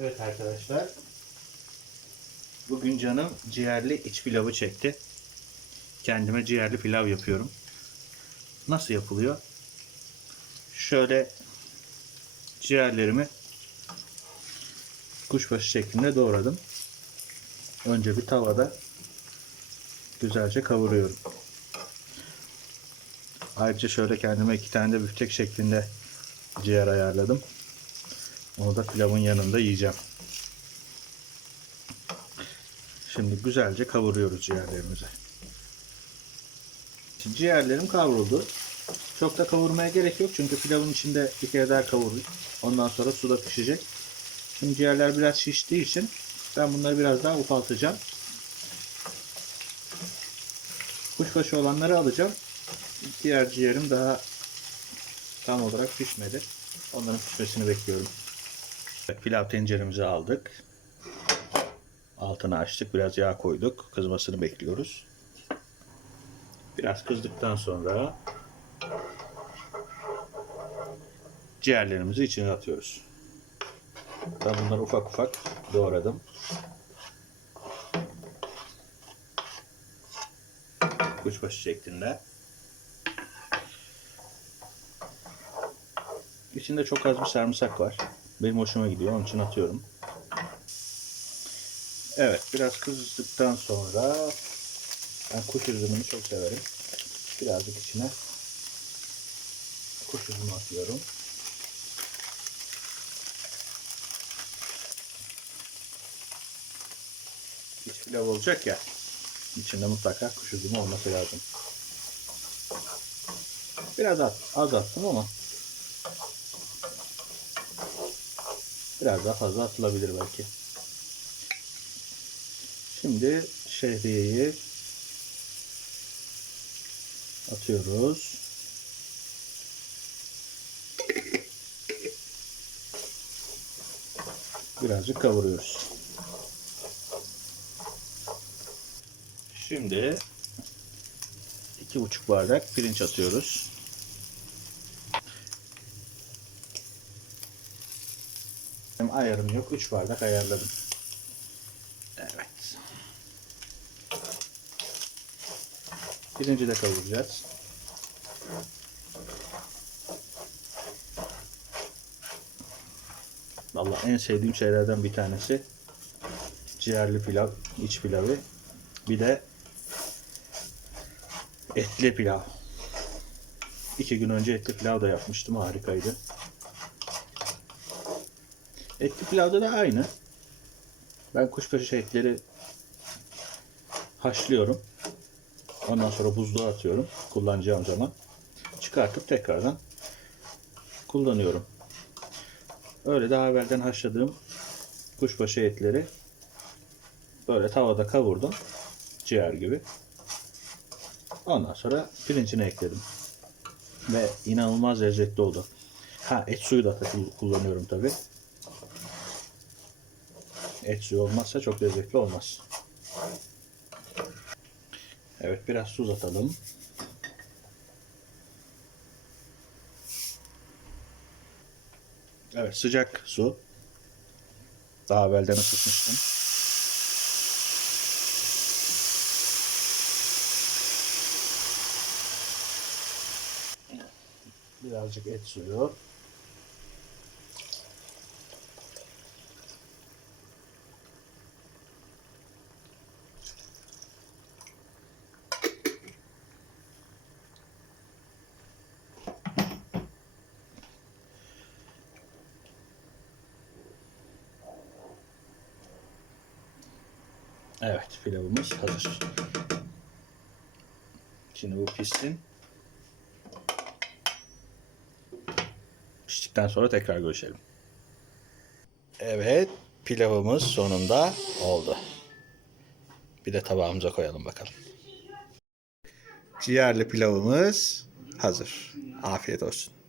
Evet arkadaşlar. Bugün canım ciğerli iç pilavı çekti. Kendime ciğerli pilav yapıyorum. Nasıl yapılıyor? Şöyle ciğerlerimi kuşbaşı şeklinde doğradım. Önce bir tavada güzelce kavuruyorum. Ayrıca şöyle kendime iki tane de büftek şeklinde ciğer ayarladım. Onu da pilavın yanında yiyeceğim. Şimdi güzelce kavuruyoruz ciğerlerimizi. Şimdi ciğerlerim kavruldu. Çok da kavurmaya gerek yok çünkü pilavın içinde bir kere daha kavurduk. Ondan sonra suda pişecek. Şimdi ciğerler biraz şiştiği için ben bunları biraz daha ufaltacağım. Kuşbaşı olanları alacağım. Diğer ciğerim daha tam olarak pişmedi. Onların pişmesini bekliyorum. Pilav tenceremizi aldık. Altını açtık. Biraz yağ koyduk. Kızmasını bekliyoruz. Biraz kızdıktan sonra ciğerlerimizi içine atıyoruz. Ben bunları ufak ufak doğradım. Kuşbaşı şeklinde. İçinde çok az bir sarımsak var. Benim hoşuma gidiyor. Onun için atıyorum. Evet. Biraz kızdıktan sonra ben kuş üzümünü çok severim. Birazcık içine kuş üzümü atıyorum. İç pilav olacak ya. İçinde mutlaka kuş üzümü olması lazım. Biraz az, az attım ama biraz daha fazla atılabilir belki. Şimdi şehriyeyi atıyoruz. Birazcık kavuruyoruz. Şimdi iki buçuk bardak pirinç atıyoruz. Benim ayarım yok. 3 bardak ayarladım. Evet. Pirinci de kavuracağız. Vallahi en sevdiğim şeylerden bir tanesi ciğerli pilav, iç pilavı. Bir de etli pilav. İki gün önce etli pilav da yapmıştım. Harikaydı. Etli pilavda da aynı. Ben kuşbaşı etleri haşlıyorum. Ondan sonra buzluğa atıyorum. Kullanacağım zaman. Çıkartıp tekrardan kullanıyorum. Öyle daha evvelden haşladığım kuşbaşı etleri böyle tavada kavurdum. Ciğer gibi. Ondan sonra pirincini ekledim. Ve inanılmaz lezzetli oldu. Ha et suyu da kullanıyorum tabi. Et suyu olmazsa çok lezzetli olmaz. Evet biraz tuz atalım. Evet sıcak su. Daha evvelden ısıtmıştım. Birazcık et suyu. Evet pilavımız hazır. Şimdi bu pişsin. Piştikten sonra tekrar görüşelim. Evet pilavımız sonunda oldu. Bir de tabağımıza koyalım bakalım. Ciğerli pilavımız hazır. Afiyet olsun.